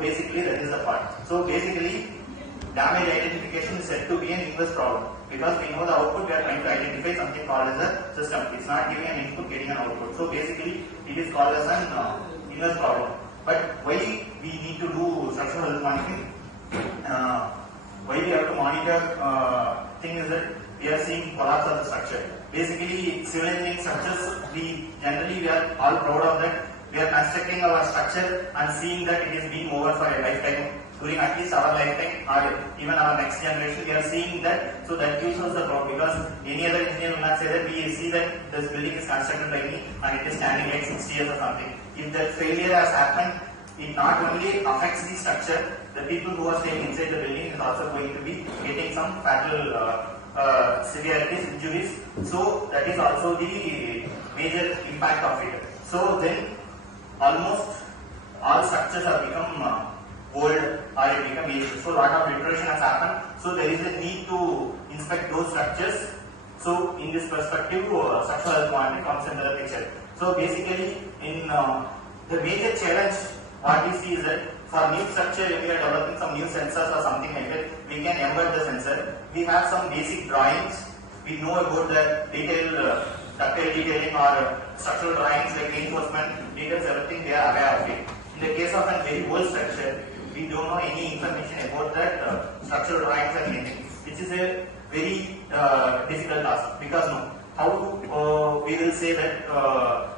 Basically, that is the part. So basically, damage identification is said to be an inverse problem because we know the output we are trying to identify something called as a system. It's not giving an input, getting an output. So basically, it is called as an inverse problem. But why we need to do structural health monitoring? Why we have to monitor thing is that we are seeing collapse of the structure. Basically, civil engineering structures, we are all proud of that. We are constructing our structure and seeing that it is being over for a lifetime. During at least our lifetime or even our next generation, we are seeing that. So that gives us the proud because any other engineer will not say that we see that this building is constructed by me and it is standing like 60 years or something. If that failure has happened, it not only affects the structure, the people who are staying inside the building is also going to be getting some fatal severities, injuries. So that is also the major impact of it. So then almost all structures have become old or it become aged. So a lot of deterioration has happened. So there is a need to inspect those structures. So in this perspective, structural health monitoring comes into the picture. So basically, in the major challenge what we see is that for new structure, if we are developing some new sensors or something like that, we can embed the sensor. We have some basic drawings. We know about the detailed ductile detailing or structural drawings like reinforcement details, everything they are aware of it. In the case of a very old structure, we don't know any information about that structural drawings and anything, which is a very difficult task because how we will say that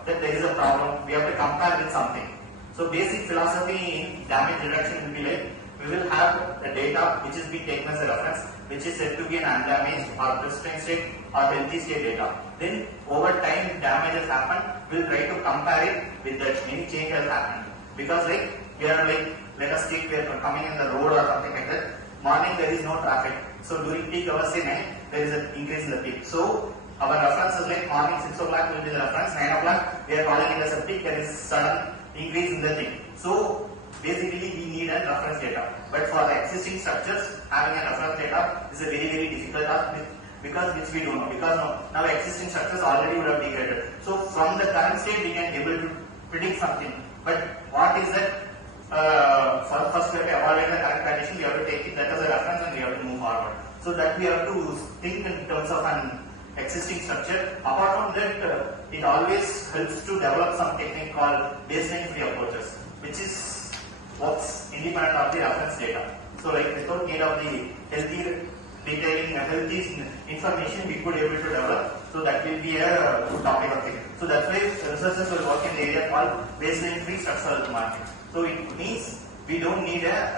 that there is a problem, we have to compare with something. So basic philosophy in damage reduction will be like, we will have the data which is being taken as a reference, which is said to be an undamaged or pristine state or healthy state data. Then over time, if damage has happened, we will try to compare it with that any change has happened. Because like, we are like, let us take, we are coming in the road or something like that, morning there is no traffic. So during peak hours say night, there is an increase in the peak. So our reference is like morning 6 o'clock will be the reference, 9 o'clock we are calling it as a peak, there is sudden increase in the thing. So basically we need a reference data. But for the existing structures, having a reference data is a very difficult task because which we don't know. Because now existing structures already would have degraded. So from the current state we can able to predict something. But what is that? First we have to evaluate the current condition, we have to take it that as a reference and we have to move forward. So that we have to think in terms of an existing structure. Apart from that, it always helps to develop some technique called baseline free approaches, which is works independent of the reference data. So like without need of the healthy detailing, healthy information we could able to develop. So that will be a good topic of it. So that's why researchers will work in the area called baseline free structural health monitoring. So it means we don't need a